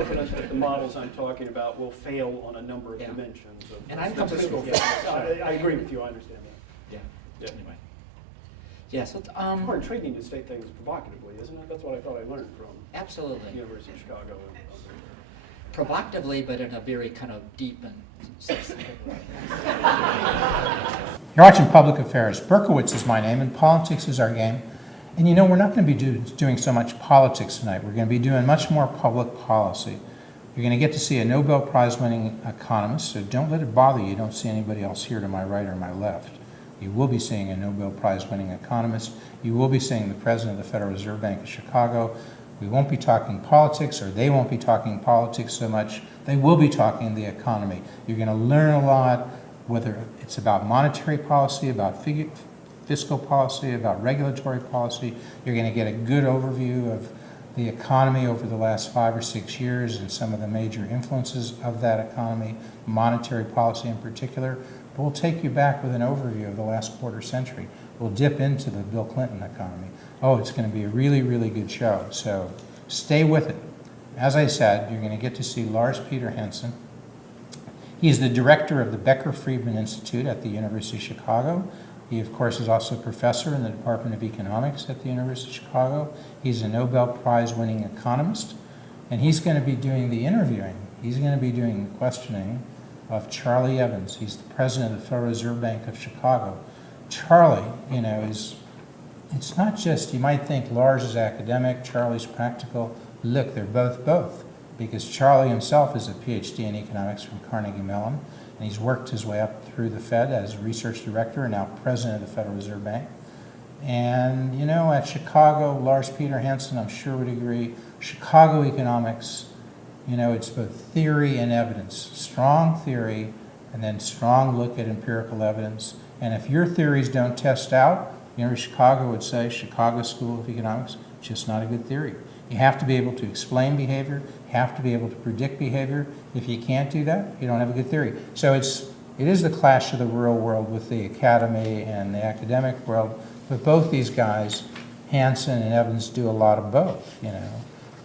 confident that the models I'm talking about will fail on a number of Yeah. dimensions. Of And I'm statistical completely- facts. I agree with you, I understand that. Yeah. Yeah. Anyway. Yeah, so, It's more intriguing to state things provocatively, isn't it? That's what I thought I learned from the absolutely. University of Chicago. Provocatively, but in a very kind of deep and substantive way. You're watching Public Affairs. Berkowitz is my name, and politics is our game. And you know, we're not going to be doing so much politics tonight. We're going to be doing much more public policy. You're going to get to see a Nobel Prize-winning economist, so don't let it bother you. You don't see anybody else here to my right or my left. You will be seeing a Nobel Prize-winning economist. You will be seeing the president of the Federal Reserve Bank of Chicago. We won't be talking politics, or they won't be talking politics so much. They will be talking the economy. You're going to learn a lot, whether it's about monetary policy, about fiscal policy, about regulatory policy. You're going to get a good overview of the economy over the last 5 or 6 years and some of the major influences of that economy, monetary policy in particular. But we'll take you back with an overview of the last quarter century. We'll dip into the Bill Clinton economy. Oh, it's going to be a really, really good show. So stay with it. As I said, you're going to get to see Lars Peter Hansen. He is the director of the Becker-Friedman Institute at the University of Chicago. He, of course, is also a professor in the Department of Economics at the University of Chicago. He's a Nobel Prize-winning economist, and he's going to be doing the interviewing. He's going to be doing the questioning of Charlie Evans. He's the president of the Federal Reserve Bank of Chicago. Charlie, you know, it's not just, you might think Lars is academic, Charlie's practical. Look, they're both, because Charlie himself is a PhD in economics from Carnegie Mellon, and he's worked his way up through the Fed as research director and now president of the Federal Reserve Bank. And, you know, at Chicago, Lars Peter Hansen, I'm sure would agree, Chicago economics, you know, it's both theory and evidence. Strong theory and then strong look at empirical evidence. And if your theories don't test out, University of Chicago would say, Chicago School of Economics, just not a good theory. You have to be able to explain behavior. You have to be able to predict behavior. If you can't do that, you don't have a good theory. So it is the clash of the real world with the academy and the academic world. But both these guys, Hansen and Evans, do a lot of both, you know.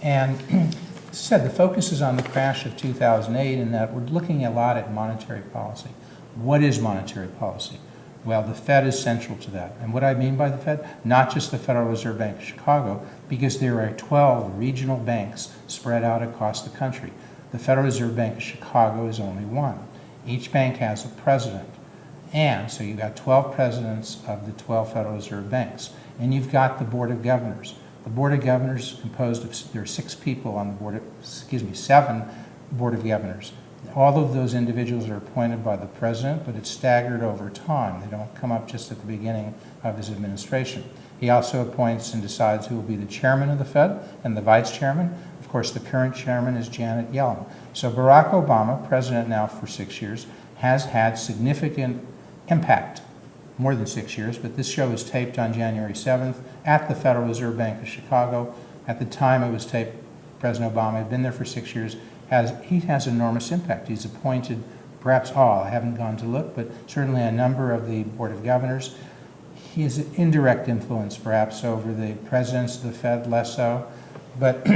And as I said, the focus is on the crash of 2008 and that we're looking a lot at monetary policy. What is monetary policy? Well, the Fed is central to that. And what I mean by the Fed, not just the Federal Reserve Bank of Chicago, because there are 12 regional banks spread out across the country. The Federal Reserve Bank of Chicago is only one. Each bank has a president. And so you've got 12 presidents of the 12 Federal Reserve banks. And you've got the Board of Governors. The Board of Governors is composed of, there are 6 people on the board, 7 Board of Governors. All of those individuals are appointed by the president, but it's staggered over time. They don't come up just at the beginning of his administration. He also appoints and decides who will be the chairman of the Fed and the vice chairman. Of course, the current chairman is Janet Yellen. So Barack Obama, president now for 6 years, has had significant impact, more than 6 years, but this show was taped on January 7th at the Federal Reserve Bank of Chicago. At the time it was taped, President Obama had been there for 6 years. He has enormous impact. He's appointed perhaps all, I haven't gone to look, but certainly a number of the Board of Governors. He has an indirect influence perhaps over the presidents of the Fed, less so. But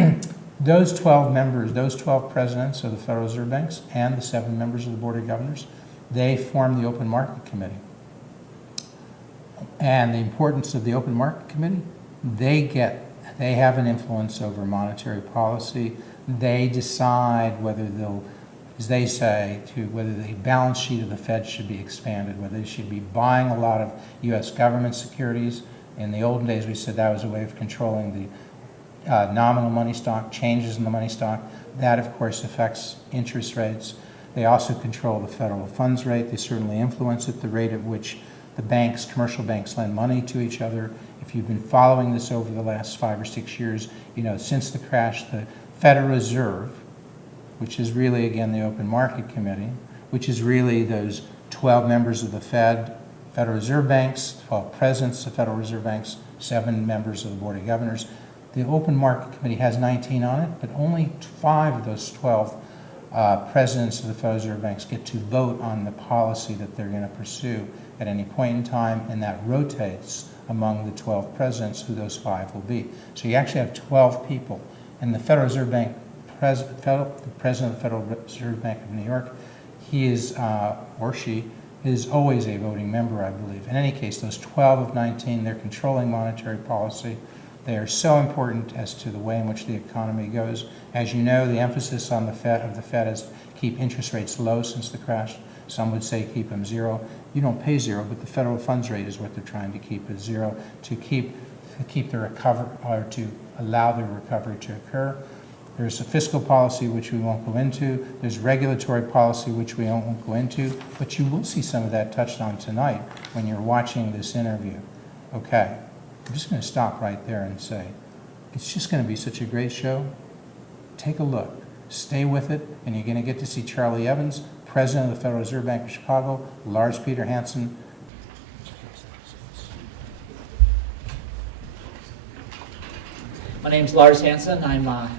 those 12 members, those 12 presidents of the Federal Reserve Banks and the 7 members of the Board of Governors, they form the Open Market Committee. And the importance of the Open Market Committee, they have an influence over monetary policy. They decide whether they'll, as they say, whether the balance sheet of the Fed should be expanded, whether they should be buying a lot of U.S. government securities. In the olden days, we said that was a way of controlling the nominal money stock, changes in the money stock. That, of course, affects interest rates. They also control the federal funds rate. They certainly influence it, the rate at which the banks, commercial banks, lend money to each other. If you've been following this over the last 5 or 6 years, you know, since the crash, the Federal Reserve, which is really, again, the Open Market Committee, which is really those 12 members of the Federal Reserve Banks, 12 presidents of Federal Reserve Banks, 7 members of the Board of Governors. The Open Market Committee has 19 on it, but only 5 of those 12 presidents of the Federal Reserve Banks get to vote on the policy that they're going to pursue at any point in time, and that rotates among the 12 presidents who those 5 will be. So you actually have 12 people. And the Federal Reserve Bank the president of the Federal Reserve Bank of New York, he is, or she, is always a voting member, I believe. In any case, those 12 of 19, they're controlling monetary policy. They are so important as to the way in which the economy goes. As you know, the emphasis on the Fed is keep interest rates low since the crash. Some would say keep them zero. You don't pay zero, but the federal funds rate is what they're trying to keep at zero to keep the recovery, or to allow the recovery to occur. There's a fiscal policy which we won't go into. There's regulatory policy which we won't go into, but you will see some of that touched on tonight when you're watching this interview. Okay, I'm just going to stop right there and say, it's just going to be such a great show. Take a look, stay with it, and you're going to get to see Charlie Evans, President of the Federal Reserve Bank of Chicago, Lars Hansen. My name's Lars Hansen. I'm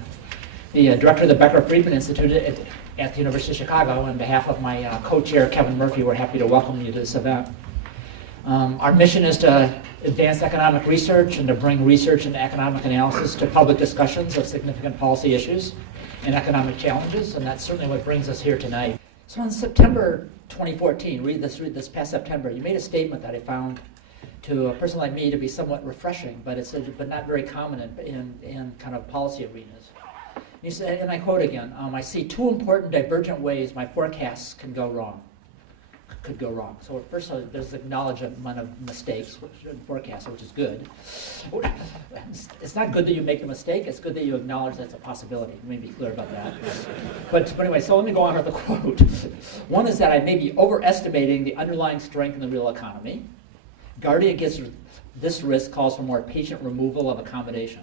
the director of the Becker-Friedman Institute at the University of Chicago. On behalf of my co-chair, Kevin Murphy, we're happy to welcome you to this event. Our mission is to advance economic research and to bring research and economic analysis to public discussions of significant policy issues and economic challenges, and that's certainly what brings us here tonight. So in September 2014, read this past September, you made a statement that I found to a person like me to be somewhat refreshing, but not very common in kind of policy arenas. And you said, and I quote again, I see two important divergent ways my forecasts could go wrong. So first, there's acknowledgement of mistakes in forecasts, which is good. It's not good that you make a mistake. It's good that you acknowledge that's a possibility. Let me be clear about that. But anyway, so let me go on with the quote. One is that I may be overestimating the underlying strength in the real economy. Guarding against this risk calls for more patient removal of accommodation.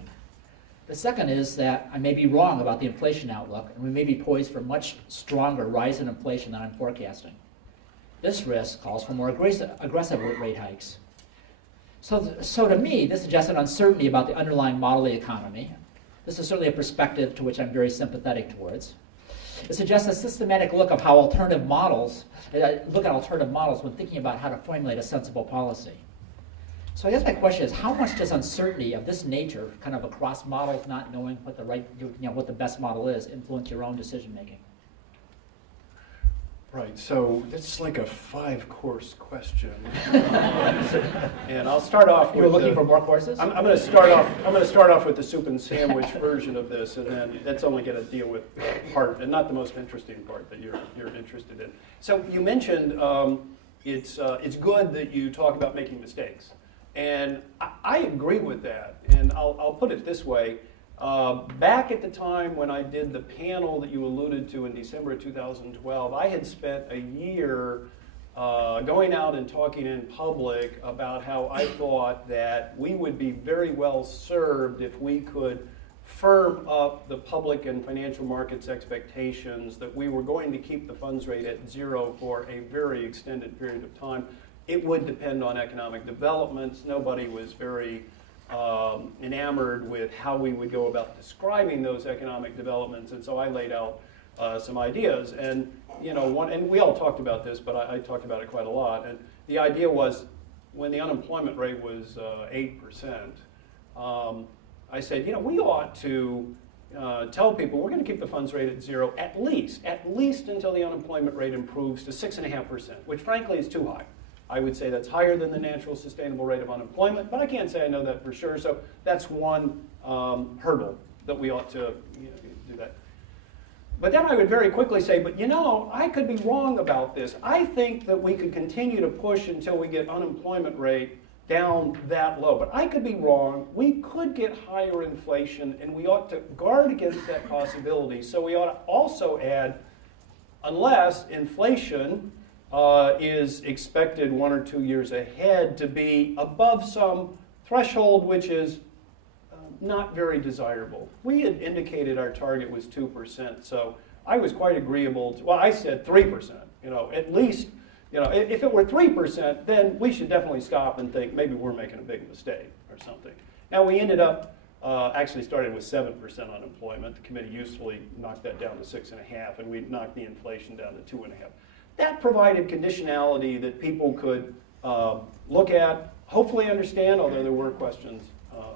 The second is that I may be wrong about the inflation outlook, and we may be poised for much stronger rise in inflation than I'm forecasting. This risk calls for more aggressive rate hikes. So to me, this suggests an uncertainty about the underlying model of the economy. This is certainly a perspective to which I'm very sympathetic towards. It suggests a systematic look at alternative models when thinking about how to formulate a sensible policy. So I guess my question is, how much does uncertainty of this nature, kind of across models, not knowing what what the best model is, influence your own decision making? Right, so it's like a 5-course question. And I'll start off with You were looking for more courses? I'm going to start off with the soup and sandwich version of this, and then that's only going to deal with part, and not the most interesting part that you're interested in. So you mentioned it's good that you talk about making mistakes, and I agree with that. And I'll put it this way. Back at the time when I did the panel that you alluded to in December of 2012, I had spent a year going out and talking in public about how I thought that we would be very well served if we could firm up the public and financial markets expectations that we were going to keep the funds rate at zero for a very extended period of time. It would depend on economic developments. Nobody was very enamored with how we would go about describing those economic developments, and so I laid out some ideas. And and we all talked about this, but I talked about it quite a lot. And the idea was, when the unemployment rate was 8%, I said, we ought to tell people we're going to keep the funds rate at zero at least until the unemployment rate improves to 6.5%, which frankly is too high. I would say that's higher than the natural sustainable rate of unemployment, but I can't say I know that for sure. So that's one hurdle that we ought to do that. But then I would very quickly say, but I could be wrong about this. I think that we could continue to push until we get unemployment rate down that low. But I could be wrong. We could get higher inflation, and we ought to guard against that possibility. So we ought to also add, unless inflation is expected 1 or 2 years ahead to be above some threshold which is not very desirable. We had indicated our target was 2%, so I was quite agreeable to, I said 3%, at least, if it were 3%, then we should definitely stop and think maybe we're making a big mistake or something. Now we ended up actually started with 7% unemployment. The committee usefully knocked that down to 6.5%, and we knocked the inflation down to 2.5%. That provided conditionality that people could look at, hopefully understand, although there were questions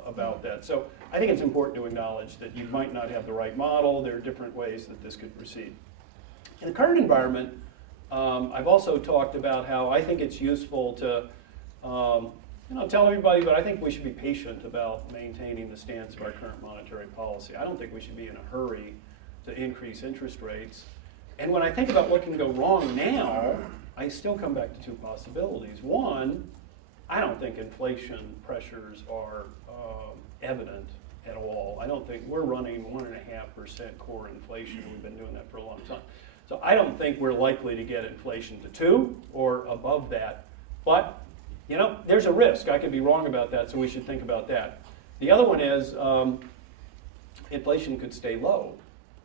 about that. So I think it's important to acknowledge that you might not have the right model. There are different ways that this could proceed. In the current environment, I've also talked about how I think it's useful to tell everybody, but I think we should be patient about maintaining the stance of our current monetary policy. I don't think we should be in a hurry to increase interest rates. And when I think about what can go wrong now, I still come back to two possibilities. One, I don't think inflation pressures are evident at all. I don't think we're running 1.5% core inflation. We've been doing that for a long time. So I don't think we're likely to get inflation to 2 or above that. But, there's a risk. I could be wrong about that, so we should think about that. The other one is inflation could stay low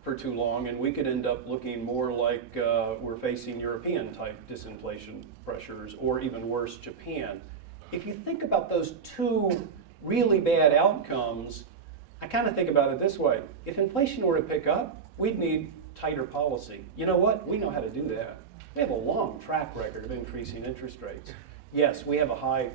for too long, and we could end up looking more like we're facing European-type disinflation pressures, or even worse, Japan. If you think about those two really bad outcomes, I kind of think about it this way. If inflation were to pick up, we'd need tighter policy. You know what? We know how to do that. We have a long track record of increasing interest rates. Yes, we have a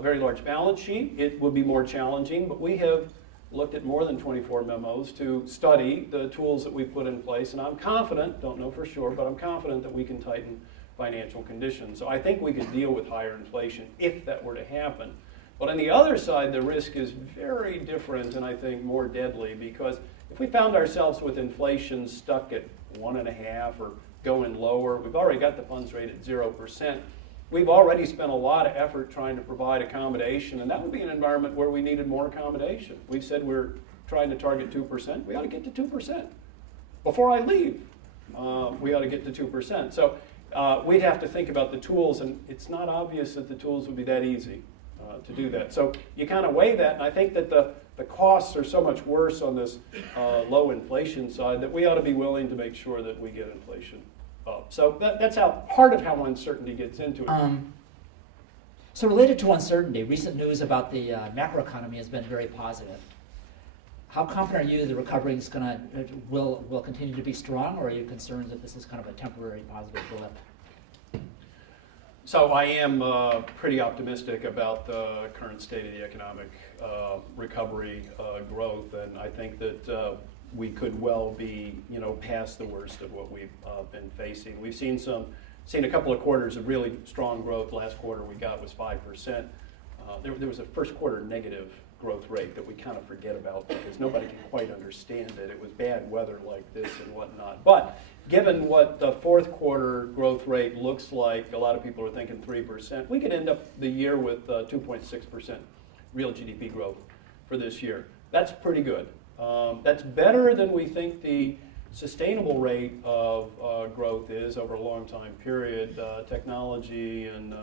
very large balance sheet. It would be more challenging, but we have looked at more than 24 memos to study the tools that we put in place, and I'm confident, don't know for sure, but I'm confident that we can tighten financial conditions. So I think we could deal with higher inflation if that were to happen. But on the other side, the risk is very different and I think more deadly, because if we found ourselves with inflation stuck at 1.5 or going lower, we've already got the funds rate at 0%. We've already spent a lot of effort trying to provide accommodation, and that would be an environment where we needed more accommodation. We've said we're trying to target 2%. We ought to get to 2%. Before I leave, we ought to get to 2%. So we'd have to think about the tools, and it's not obvious that the tools would be that easy to do that. So you kind of weigh that, and I think that the costs are so much worse on this low inflation side that we ought to be willing to make sure that we get inflation up. So that's part of how uncertainty gets into it. So related to uncertainty, recent news about the macroeconomy has been very positive. How confident are you the recovery is will continue to be strong, or are you concerned that this is kind of a temporary positive blip? So I am pretty optimistic about the current state of the economic recovery growth, and I think that we could well be, past the worst of what we've been facing. We've seen a couple of quarters of really strong growth. Last quarter we got was 5%. There was a first quarter negative growth rate that we kind of forget about because nobody can quite understand it. It was bad weather like this and whatnot. But given what the fourth quarter growth rate looks like, a lot of people are thinking 3%. We could end up the year with 2.6% real GDP growth for this year. That's pretty good. That's better than we think the sustainable rate of growth is over a long time period. Technology and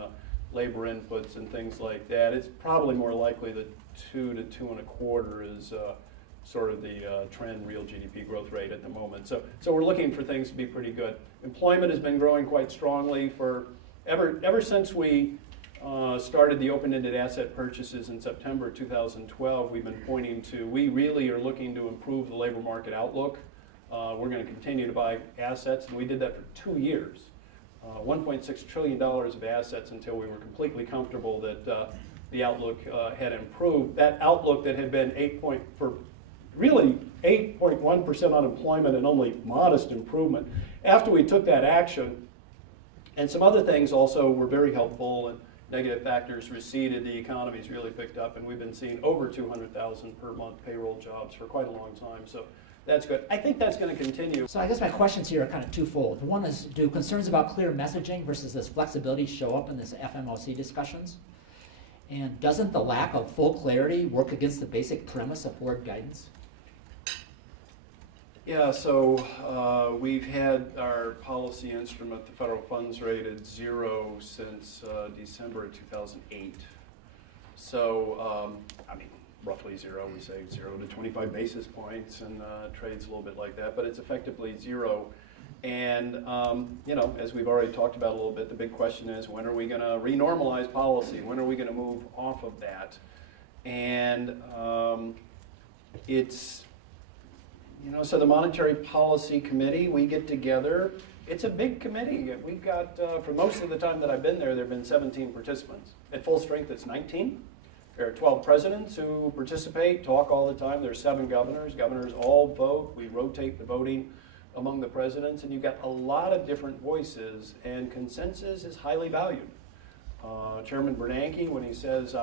labor inputs and things like that. It's probably more likely that 2 to 2.25 is sort of the trend real GDP growth rate at the moment. So we're looking for things to be pretty good. Employment has been growing quite strongly for ever since we started the open-ended asset purchases in September 2012. We've been pointing to, we really are looking to improve the labor market outlook. We're going to continue to buy assets, and we did that for 2 years. $1.6 trillion of assets until we were completely comfortable that the outlook had improved. That outlook that had been 8.1% unemployment and only modest improvement. After we took that action, and some other things also were very helpful, and negative factors receded, the economy's really picked up, and we've been seeing over 200,000 per month payroll jobs for quite a long time. So that's good. I think that's going to continue. So I guess my questions here are kind of twofold. One is, do concerns about clear messaging versus this flexibility show up in this FMOC discussions? And doesn't the lack of full clarity work against the basic premise of forward guidance? Yeah, so we've had our policy instrument, the federal funds rate, at 0 since December of 2008. So, roughly 0, we say 0 to 25 basis points, and trades a little bit like that, but it's effectively 0. And, as we've already talked about a little bit, the big question is, when are we going to renormalize policy? When are we going to move off of that? And so the Monetary Policy Committee, we get together. It's a big committee. We've got, for most of the time that I've been there have been 17 participants. At full strength, it's 19. There are 12 presidents who participate, talk all the time. There are 7 governors. Governors all vote. We rotate the voting among the presidents, and you've got a lot of different voices, and consensus is highly valued. Chairman Bernanke, when he says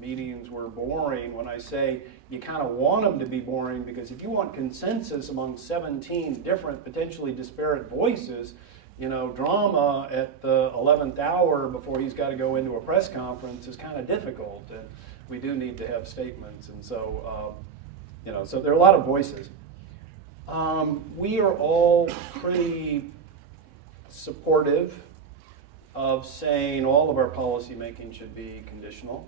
meetings were boring, when I say you kind of want them to be boring, because if you want consensus among 17 different, potentially disparate voices, drama at the 11th hour before he's got to go into a press conference is kind of difficult, and we do need to have statements, and so, so there are a lot of voices. We are all pretty supportive of saying all of our policy making should be conditional,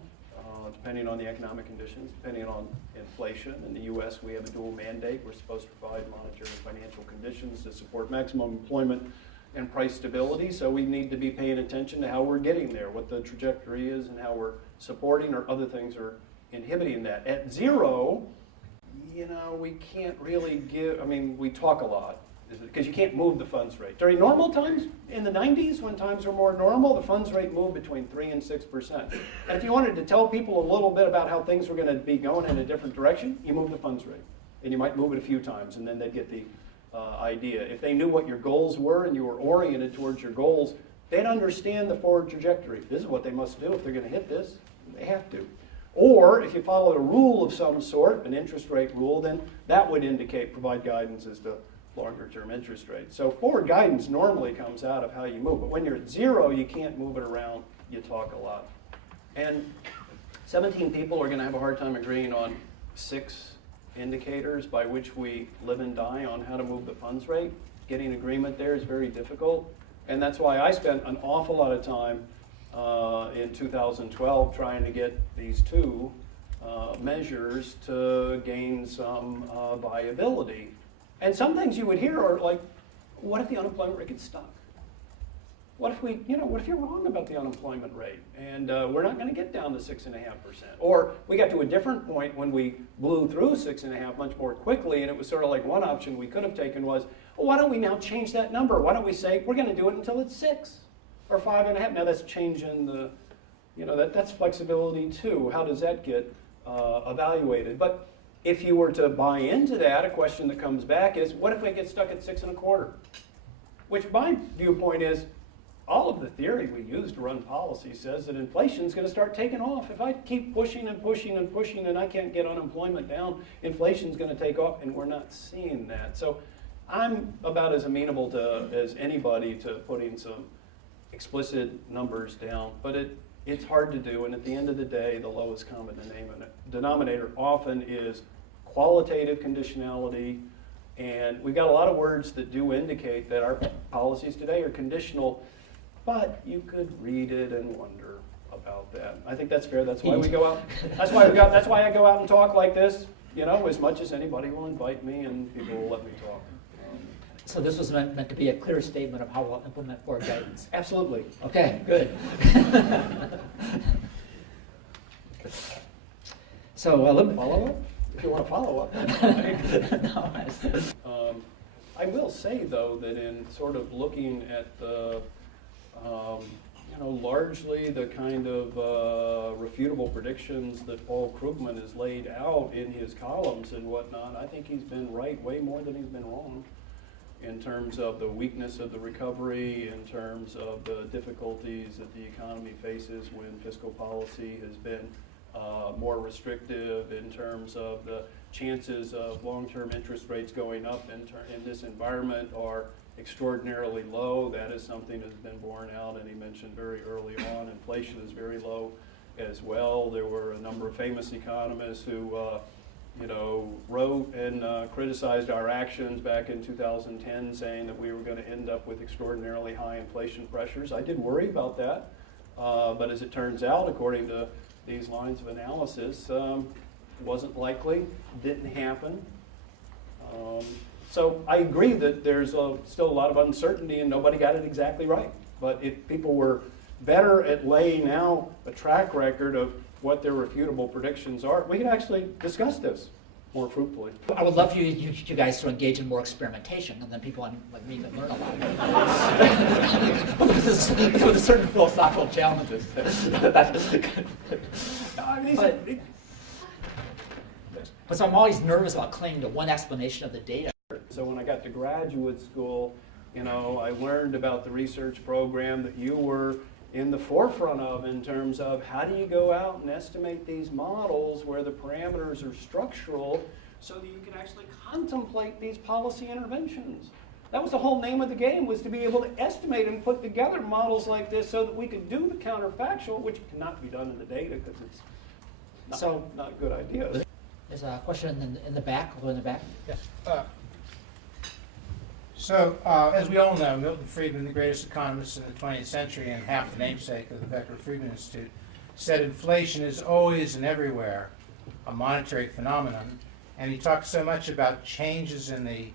depending on the economic conditions, depending on inflation. In the U.S., we have a dual mandate. We're supposed to provide monetary and financial conditions to support maximum employment and price stability, so we need to be paying attention to how we're getting there, what the trajectory is, and how we're supporting or other things are inhibiting that. At zero, we can't really we talk a lot, because you can't move the funds rate. During normal times, in the 90s, when times were more normal, the funds rate moved between 3 and 6%. And if you wanted to tell people a little bit about how things were going to be going in a different direction, you move the funds rate. And you might move it a few times, and then they'd get the idea. If they knew what your goals were and you were oriented towards your goals, they'd understand the forward trajectory. This is what they must do if they're going to hit this. They have to. Or if you followed a rule of some sort, an interest rate rule, then that would provide guidance as to longer-term interest rates. So forward guidance normally comes out of how you move. But when you're at zero, you can't move it around. You talk a lot. And 17 people are going to have a hard time agreeing on 6 indicators by which we live and die on how to move the funds rate. Getting agreement there is very difficult. And that's why I spent an awful lot of time in 2012 trying to get these 2 measures to gain some viability. And some things you would hear are like, what if the unemployment rate gets stuck? What if what if you're wrong about the unemployment rate and we're not going to get down to 6.5%? Or we got to a different point when we blew through 6.5 much more quickly, and it was sort of like one option we could have taken was, well, why don't we now change that number? Why don't we say we're going to do it until it's 6 or 5.5? Now that's changing the, that's flexibility too. How does that get evaluated? But if you were to buy into that, a question that comes back is, what if we get stuck at 6.25? Which my viewpoint is, all of the theory we use to run policy says that inflation is going to start taking off. If I keep pushing and pushing and pushing and I can't get unemployment down, inflation is going to take off, and we're not seeing that. So I'm about as amenable as anybody to putting some explicit numbers down, but it's hard to do, and at the end of the day, the lowest common denominator often is qualitative conditionality, and we've got a lot of words that do indicate that our policies today are conditional, but you could read it and wonder about that. I think that's fair. That's why we go out. That's why I go out and talk like this, as much as anybody will invite me and people will let me talk. So this was meant to be a clear statement of how we'll implement forward guidance. Absolutely. Okay, good. So let me follow up. If you want to follow up. No, I will say though that in sort of looking at the, largely the kind of refutable predictions that Paul Krugman has laid out in his columns and whatnot, I think he's been right way more than he's been wrong, in terms of the weakness of the recovery, in terms of the difficulties that the economy faces when fiscal policy has been more restrictive, in terms of the chances of long-term interest rates going up in this environment are extraordinarily low. That is something that's been borne out, and he mentioned very early on, inflation is very low as well. There were a number of famous economists who wrote and criticized our actions back in 2010, saying that we were going to end up with extraordinarily high inflation pressures. I did worry about that, but as it turns out, according to these lines of analysis, wasn't likely, didn't happen. So I agree that there's still a lot of uncertainty and nobody got it exactly right. But if people were better at laying out a track record of what their refutable predictions are, we can actually discuss this. more fruitfully. I would love for you guys to engage in more experimentation, and then people like me can learn a lot. With certain philosophical challenges. But so I'm always nervous about clinging to one explanation of the data. So when I got to graduate school, you know, I learned about the research program that you were in the forefront of in terms of how do you go out and estimate these models where the parameters are structural so that you can actually contemplate these policy interventions. That was the whole name of the game, was to be able to estimate and put together models like this so that we could do the counterfactual, which cannot be done in the data because it's not a good idea. There's a question in the back. I'll go in the back. Yes. As we all know, Milton Friedman, the greatest economist in the 20th century and half the namesake of the Becker-Friedman Institute, said inflation is always and everywhere a monetary phenomenon. And he talked so much about changes in the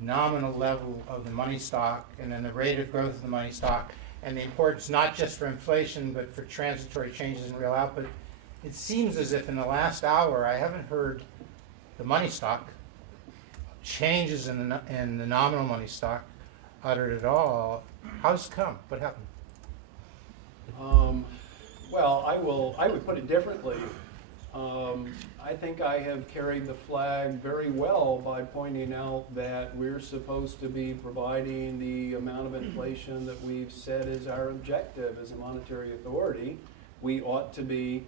nominal level of the money stock and then the rate of growth of the money stock and the importance not just for inflation but for transitory changes in real output. It seems as if in the last hour I haven't heard the money stock, changes in the nominal money stock uttered at all. How's it come? What happened? Well, I would put it differently. I think I have carried the flag very well by pointing out that we're supposed to be providing the amount of inflation that we've said is our objective as a monetary authority. We ought to be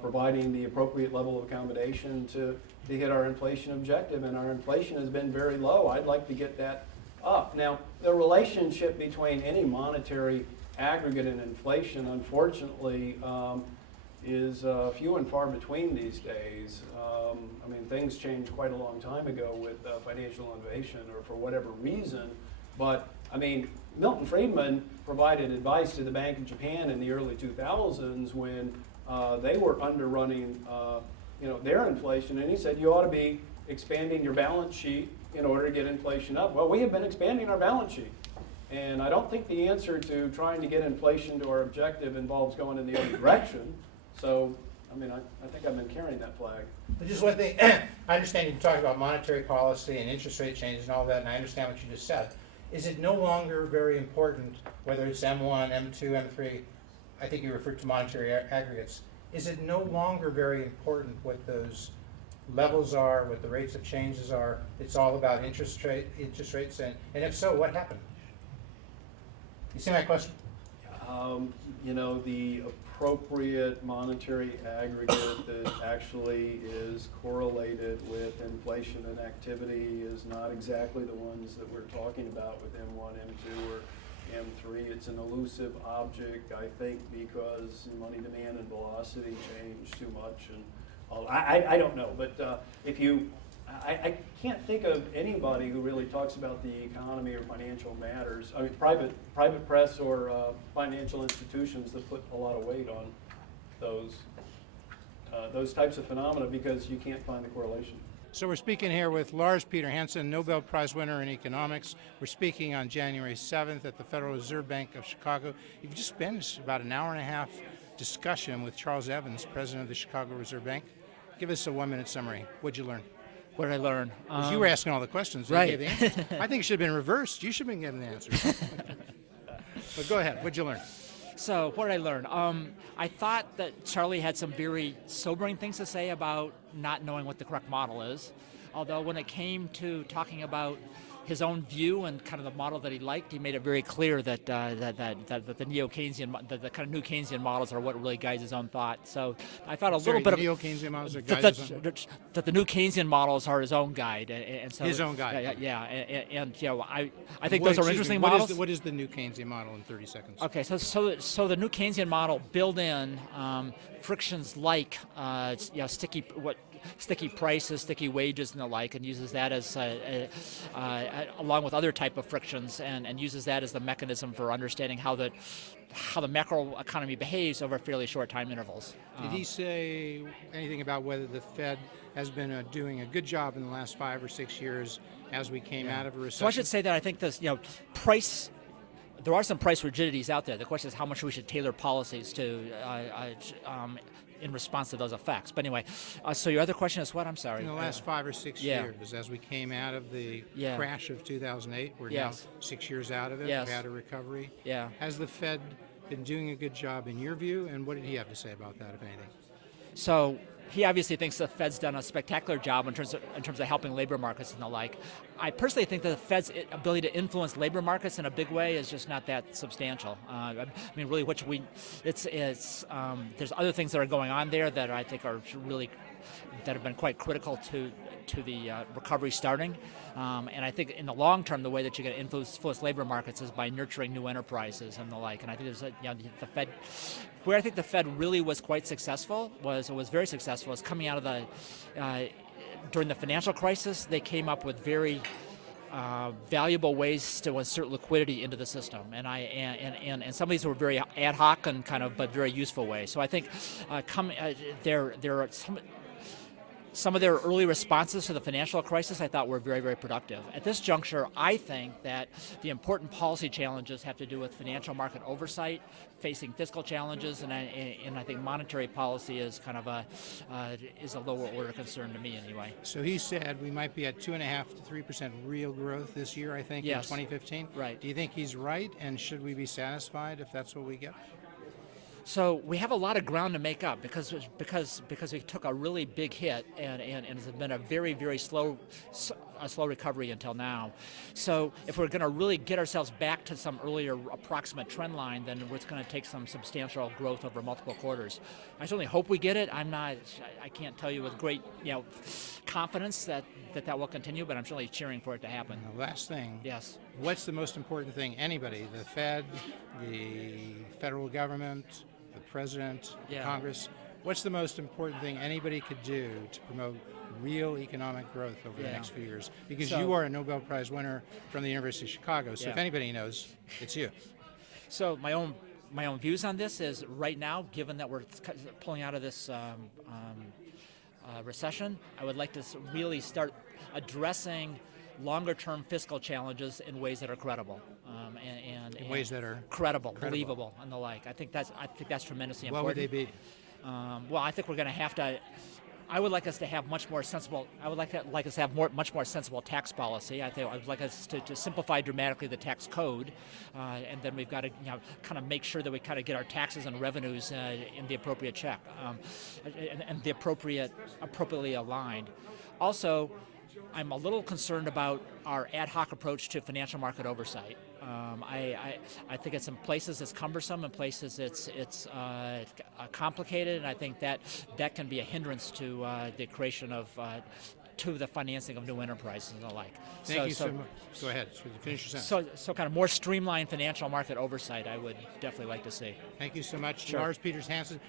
providing the appropriate level of accommodation to hit our inflation objective, and our inflation has been very low. I'd like to get that up. Now, the relationship between any monetary aggregate and inflation, unfortunately, is few and far between these days. I mean, things changed quite a long time ago with financial innovation or for whatever reason, but I mean, Milton Friedman provided advice to the Bank of Japan in the early 2000s when they were underrunning their inflation, and he said you ought to be expanding your balance sheet in order to get inflation up. Well, we have been expanding our balance sheet, and I don't think the answer to trying to get inflation to our objective involves going in the other direction. So, I mean, I think I've been carrying that flag. But just one thing, I understand you talk about monetary policy and interest rate changes and all that, and I understand what you just said. Is it no longer very important, whether it's M1, M2, M3, I think you referred to monetary aggregates, is it no longer very important what those levels are, what the rates of changes are? It's all about interest rates, and if so, what happened? You see my question? The appropriate monetary aggregate that actually is correlated with inflation and activity is not exactly the ones that we're talking about with M1, M2, or M3. It's an elusive object, I think, because money demand and velocity change too much, and I don't know. But I can't think of anybody who really talks about the economy or financial matters. I mean, private press or financial institutions that put a lot of weight on those types of phenomena because you can't find the correlation. So we're speaking here with Lars Peter Hansen, Nobel Prize winner in economics. We're speaking on January 7th at the Federal Reserve Bank of Chicago. You've just finished about an hour and a half discussion with Charles Evans, president of the Chicago Reserve Bank. Give us a 1-minute summary. What'd you learn? What did I learn? You were asking all the questions. Right. You gave the answers. I think it should have been reversed. You should have been giving the answers. But go ahead. What'd you learn? So, what did I learn? I thought that Charlie had some very sobering things to say about not knowing what the correct model is. Although when it came to talking about his own view and kind of the model that he liked, he made it very clear that the neo-Keynesian, the kind of new Keynesian models are what really guides his own thought. So I thought little bit of neo-Keynesian models are that the new Keynesian models are his own guide, and so his own guide. Yeah, and I think those are interesting models. What is the new Keynesian model in 30 seconds? Okay, so the new Keynesian model build in frictions like sticky prices, sticky wages, and the like, and uses that as along with other type of frictions, and uses that as the mechanism for understanding how the macro economy behaves over fairly short time intervals. Did he say anything about whether the Fed has been doing a good job in the last 5 or 6 years as we came out of a recession? So I should say that I think this, price. There are some price rigidities out there. The question is how much we should tailor policies to in response to those effects. But anyway, so your other question is what? I'm sorry. In the last 5 or 6 Yeah. years, as we came out of the Yeah. crash of 2008, we're Yes. now 6 years out of it, Yes. we've had a recovery. Yeah. Has the Fed been doing a good job in your view, and what did he have to say about that, if anything? So he obviously thinks the Fed's done a spectacular job in terms of helping labor markets and the like. I personally think that the Fed's ability to influence labor markets in a big way is just not that substantial. I mean, really, there's other things that are going on there that I think are really that have been quite critical to the recovery starting. And I think in the long term, the way that you get influence labor markets is by nurturing new enterprises and the like. And I think the Fed, where I think the Fed really was quite successful, was very successful, is coming out of the during the financial crisis. They came up with very valuable ways to insert liquidity into the system, and some of these were very ad hoc and but very useful ways. So I think there are some of their early responses to the financial crisis I thought were very, very productive. At this juncture, I think that the important policy challenges have to do with financial market oversight, facing fiscal challenges, and I think monetary policy is is a lower order concern to me anyway. So he said we might be at 2.5% to 3% real growth this year, I think, Yes. in 2015. Right. Do you think he's right, and should we be satisfied if that's what we get? So we have a lot of ground to make up because we took a really big hit and it's been a very, very slow recovery until now. So if we're going to really get ourselves back to some earlier approximate trend line, then it's going to take some substantial growth over multiple quarters. I certainly hope we get it. I can't tell you with great confidence that will continue, but I'm certainly cheering for it to happen. And the last thing. Yes. What's the most important thing anybody, the Fed, the federal government, the president, Yeah. Congress, what's the most important thing anybody could do to promote real economic growth over the Yeah. next few years? Because So- you are a Nobel Prize winner from the University of Chicago, so Yeah. if anybody knows, it's you. So my own views on this is right now, given that we're pulling out of this recession, I would like to really start addressing longer-term fiscal challenges in ways that are credible, In ways that are credible, believable, and the like. I think that's tremendously what would important. they be? Well, I think we're going to have to. I would like us to have much more sensible. I would like us to have much more sensible tax policy. I would like us to simplify dramatically the tax code, and then we've got to make sure that we get our taxes and revenues in the appropriate check, and the appropriately aligned. Also, I'm a little concerned about our ad hoc approach to financial market oversight. I think in some places it's cumbersome, in places it's complicated, and I think that can be a hindrance to the creation of to the financing of new enterprises and the like. Thank you so much. Go ahead. Finish your sentence. So more streamlined financial market oversight I would definitely like to see. Thank you so much, Sure. Lars Hansen.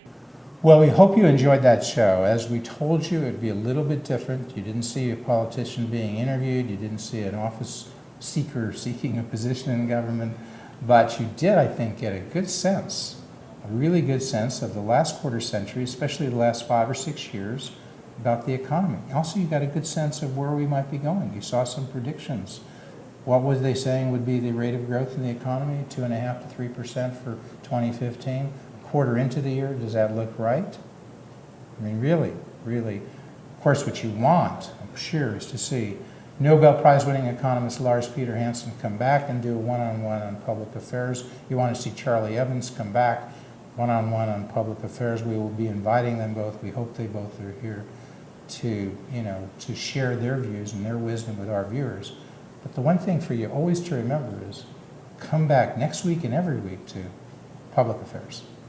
Well, we hope you enjoyed that show. As we told you, it'd be a little bit different. You didn't see a politician being interviewed. You didn't see an office seeker seeking a position in government. But you did, I think, get a good sense, a really good sense of the last quarter century, especially the last 5 or 6 years, about the economy. Also, you got a good sense of where we might be going. You saw some predictions. What was they saying would be the rate of growth in the economy? 2.5% to 3% for 2015. Quarter into the year, does that look right? I mean, really, really. Of course, what you want, I'm sure, is to see Nobel Prize winning economist Lars Hansen come back and do a one-on-one on public affairs. You want to see Charlie Evans come back one-on-one on public affairs. We will be inviting them both. We hope they both are here to share their views and their wisdom with our viewers. But the one thing for you always to remember is come back next week and every week to public affairs.